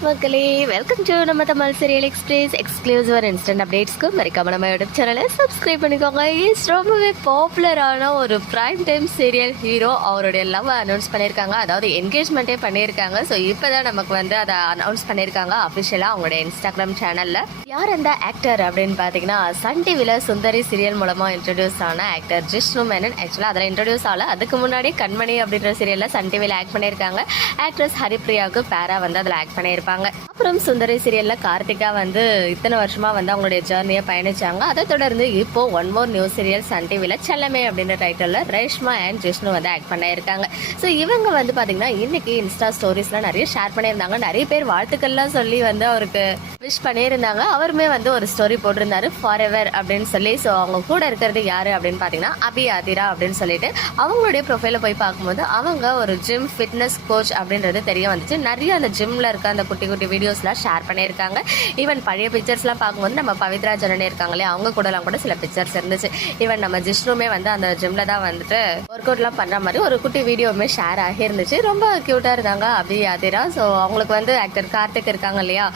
மக்களே welcome to நம்ம Tamil serial express exclusive instant அப்டேட்ஸ்க்கு மறக்காம நம்ம யூடியூப் சேனலை சப்ஸ்கிரைப் பண்ணிக்கோங்க. இஸ் ரொம்பவே பாப்புலரான ஒரு பிரைம் டைம் சீரியல் ஹீரோ அவருடைய லவ் அனௌன்ஸ் பண்ணியிருக்காங்க. அதாவது என்கேஜ்மெண்ட்டே பண்ணியிருக்காங்க. ஸோ இப்போ தான் நமக்கு வந்து அதை அனௌன்ஸ் பண்ணியிருக்காங்க அஃபிஷியலாக அவங்களுடைய இன்ஸ்டாகிராம் சேனலில் யார் அந்த ஆக்டர் அப்படின்னு பார்த்தீங்கன்னா சன் டிவியில் சுந்தரி சீரியல் மூலமாக இன்ட்ரடியூஸ் ஆன ஆக்டர் ஜிஷ்ணு மேனன் ஆக்சுவலாக அதில் இன்ட்ரடியூஸ் ஆகல. அதுக்கு முன்னாடி கண்மணி அப்படின்ற சீரியலில் சன் டிவியில் ஆக்ட் பண்ணியிருக்காங்க. ஆக்ட்ரஸ் ஹரிப்ரியாவுக்கு பேரா வந்து அதில் ஆக்ட் பண்ணியிருக்காங்க பண்ணியிருப்பாங்க அப்புறம் சுந்தரி சீரியலில் கார்த்திகா வந்து இத்தனை வருஷமா வந்து அவங்களுடைய ஜேர்னியை பயணிச்சாங்க. அதை தொடர்ந்து இப்போ one more new serial Sun டிவியில் செல்லமே அப்படின்ற டைட்டில் ரேஷ்மா அண்ட் ஜிஷ்ணு வந்து ஆக்ட் பண்ணியிருக்காங்க. ஸோ இவங்க வந்து பாத்தீங்கன்னா இன்னைக்கு இன்ஸ்டா ஸ்டோரிஸ்லாம் நிறைய ஷேர் பண்ணியிருந்தாங்க. நிறைய பேர் வாழ்த்துக்கள்லாம் சொல்லி வந்து அவருக்கு விஷ் பண்ணியிருந்தாங்க. அவருமே வந்து ஒரு ஸ்டோரி போட்டிருந்தாரு ஃபார் எவர் அப்படின்னு சொல்லி. ஸோ அவங்க கூட இருக்கிறது யாரு அப்படின்னு பார்த்தீங்கன்னா அபி ஆதிரா அப்படின்னு சொல்லிட்டு. அவங்களுடைய ப்ரொஃபைல போய் பார்க்கும்போது அவங்க ஒரு ஜிம் ஃபிட்னஸ் கோச் அப்படின்றது தெரிய வந்துச்சு. நிறைய அந்த ஜிம்ல இருக்க அந்த குட்டி குட்டி வீடியோஸ்லாம் ஷேர் பண்ணியிருக்காங்க. ஈவன் பழைய பிக்சர்ஸ்லாம் பார்க்கும்போது நம்ம பவித்ரா ஜனனி இருக்காங்களே அவங்க கூடலாம் கூட சில பிக்சர்ஸ் இருந்துச்சு. ஈவன் நம்ம ஜிஷ்ணுமே வந்து அந்த ஜிம்ல தான் வந்துட்டு ஒர்க் அவுட்லாம் பண்ற மாதிரி ஒரு குட்டி வீடியோவுமே ஷேர் ஆகியிருந்துச்சு. ரொம்ப க்யூட்டா இருந்தாங்க அபி யாதிரா ஸோ அவங்களுக்கு வந்து ஆக்டர் கார்த்திக் இருக்காங்க இல்லையா?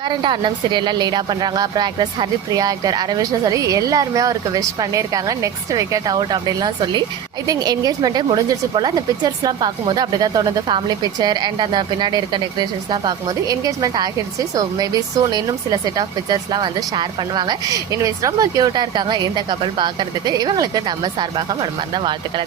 கரண்டா அண்ணம் சீரியல்ல லீடா பண்றாங்க. அப்புறம் ஆக்டர்ஸ் ஹரிப்ரியா ஆக்டர் அரவிஷ்னு சொல்லி எல்லாருமே அவருக்கு விஷ் பண்ணியிருக்காங்க. நெக்ஸ்ட் விக்கெட் அவுட் அப்படின்லாம் சொல்லி. ஐ திங்க் என்கேஜ்மெண்ட்டே முடிஞ்சிருச்சு போல. அந்த பிக்சர்ஸ்லாம் பார்க்கும்போது அப்படிதான் தோணுது. ஃபேமிலி பிக்சர் அண்ட் அந்த பின்னாடி இருக்க டெக்கரேஷன்ஸ்லாம் பார்க்கும்போது என்கேஜ்மெண்ட் ஆகிடுச்சு ஸோ மேபி சூன் இன்னும் சில செட் ஆஃப் பிக்சர்ஸ்லாம் வந்து ஷேர் பண்ணுவாங்க. இன்வைஸ் ரொம்ப க்யூட்டாக இருக்காங்க இந்த கப்பல் பார்க்கறதுக்கு. இவங்களுக்கு நம்ம சார்பாக மனமார்ந்த வாழ்த்துக்களை